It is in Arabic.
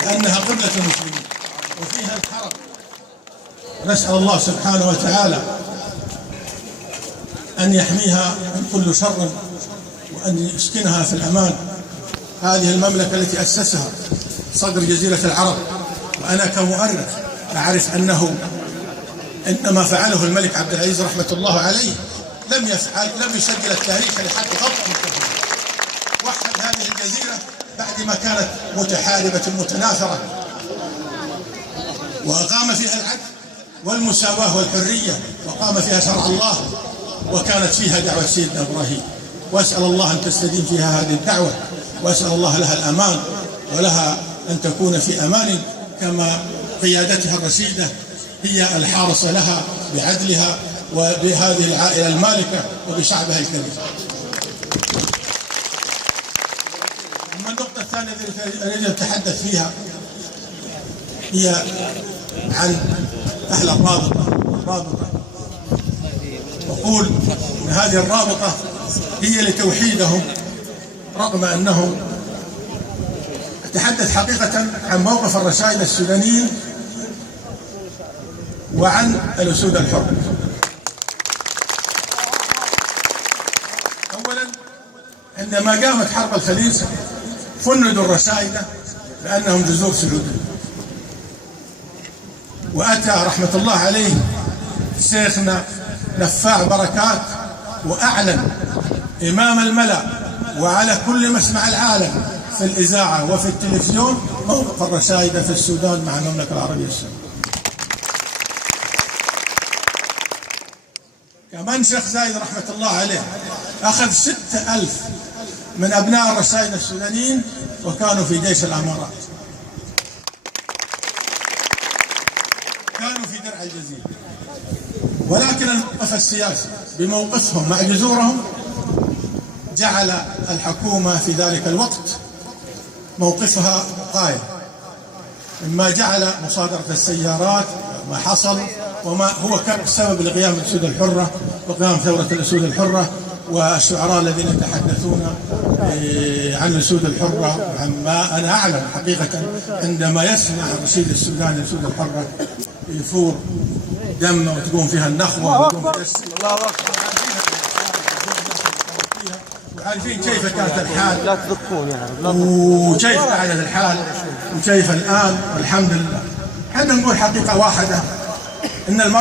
لأنها قبلة المسلمين وفيها الحرم. نسأل الله سبحانه وتعالى أن يحميها من كل شر وأن يسكنها في الأمان. هذه المملكة التي أسسها صقر جزيرة العرب، وأنا كمؤرخ أعرف أنه إنما فعله الملك عبد العزيز رحمة الله عليه لم يسجل التاريخ لحد خطأ كبير. وحد هذه الجزيرة بعد ما كانت متحاربة متناثرة، وأقام فيها العدل والمساواة والحرية، وقام فيها شرع الله، وكانت فيها دعوة سيدنا إبراهيم. وأسأل الله أن تستديم فيها هذه الدعوة، وأسأل الله لها الأمان ولها أن تكون في أمان كما قيادتها الرشيدة هي الحارسة لها بعدلها وبهذه العائلة المالكة وبشعبها الكريم. أما النقطة الثانية التي أريد أن أتحدث فيها هي عن أهل الرابطة. أقول أن هذه الرابطة هي لتوحيدهم، رغم أنهم أتحدث حقيقة عن موقف الرشائد السودانيين وعن الأسود الحر. أولا، عندما قامت حرب الخليج فندوا الرشائدة لأنهم جذور سعودية، وأتى رحمة الله عليه شيخنا نفاع بركات وأعلن إمام الملأ وعلى كل مسمع العالم في الإذاعة وفي التلفزيون موقف الرشائدة في السودان مع المملكة العربية السعودية. كمان شيخ زايد رحمة الله عليه أخذ 6000 من أبناء الرشائد السودانيين وكانوا في جيش الأمارات، كانوا في درع الجزيرة. ولكن الموقف السياسي بموقفهم مع جذورهم جعل الحكومة في ذلك الوقت موقفها قائم، مما جعل مصادرة السيارات ما حصل، وما هو كان السبب لقيام الأسود الحرة وقيام ثورة الأسود الحرة، والشعراء الذين يتحدثون عن الأسود الحرة، عما أنا أعلم حقيقة عندما يسمع الرشيد السوداني الأسود الحرة يفور دم وتقوم فيها النخوة وتقوم فيها وعارفين كيف كانت الحال لا تذكون يعني وكيف كانت الحال وكيف الآن. والحمد لله. احنا نقول حقيقة واحدة، إن